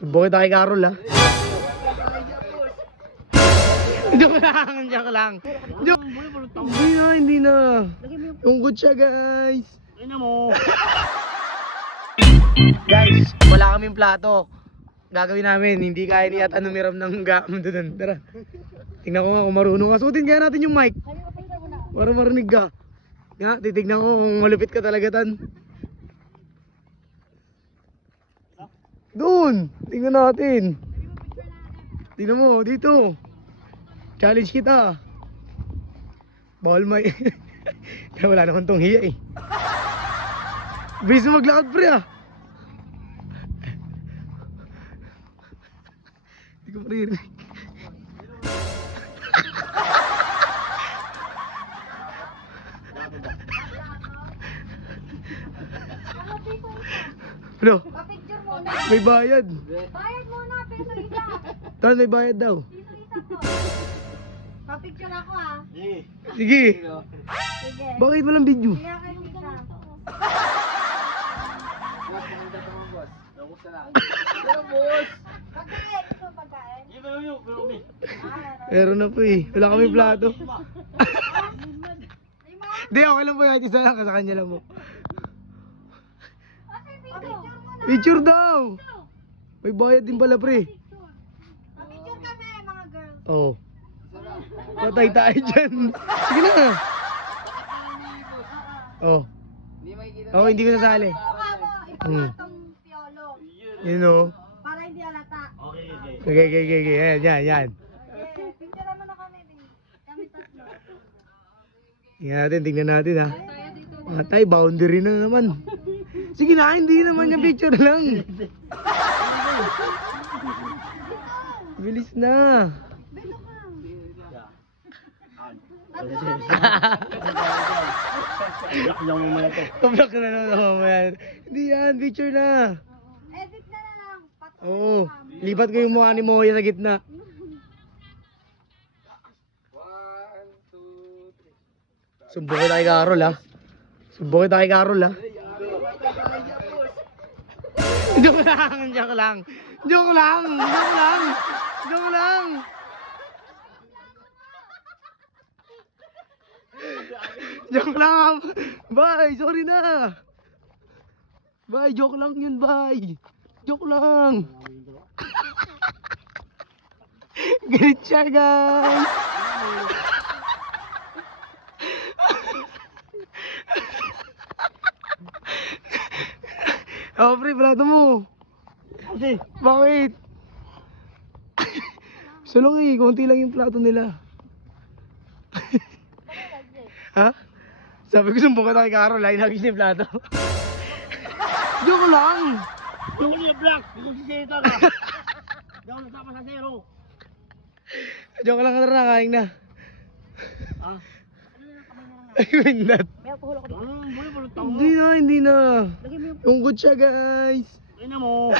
Subukan kita kay Carol ha. Joke lang. Joke. Hindi na. Tungkod siya guys. Guys, wala kaming plato. Gagawin namin, hindi kaya ni at numiram ng gamon doon. Tara. Tingnan ko nga kung marunong ka. Suotin kaya natin yung mic. Para marinig ka. Nga, titignan ko kung malupit ka talaga tan. Doon! Tingnan natin. Tingnan mo, dito. Challenge kita. Bawal may... Kaya wala naman tong hiya eh. Bilis mo maglakad pre ah. Hindi ko maririnig. Ano? Pa-picture muna. May bayad. Bayad muna, peso isa. Tan, may bayad daw. Peso isa po. Pa-picture ako ah. Sige. Sige. Bakit walang video? Kaya kayo isa. Pagkain, gusto mo pagkain? Meron na po eh. Wala kami plato. Hindi, okay lang po yung isa lang. Sa kanya lang mo. Pa-picture muna. Picture daw. May bayad din pala pre. Pa-picture kami mga girls. Oo. Patay tayo dyan. Sige na. Oo. Oo, hindi ko sasali. Mukha mo, ipapatong piolo. You know. Para hindi halata. Okay. Yan. Okay, picture mo na kami. Kami tatlo. Tingnan natin ha. Matay, boundary na naman. Sige na, hindi naman yung picture lang. Bilis na. Pablak na naman mamaya. Hindi yan, picture na. Edit na lang. Oo, lipat ko yung mukha ni Moya sa gitna. 1, 2, 3. Subukan kita kay Carol ha. Subukan kita kay Carol ha. Joke lang. Joke lang. Joke lang. Bye, sorry na. Bye, joke lang yun, bye. Joke lang. Galit siya, guys. Oh, pre, plato mo. Bakit? Sulong eh, konti lang yung plato nila. Ha? Sabi ko sumbong ka kay Carol, ay nagis yung plato. Joke lang. Yung niya black, kung si Seta ka. Daw nasama sa zero. Joke lang ka na, kain na. Ah? Ay, windad. Hindi na. Tungkod siya, guys. Ay na mo.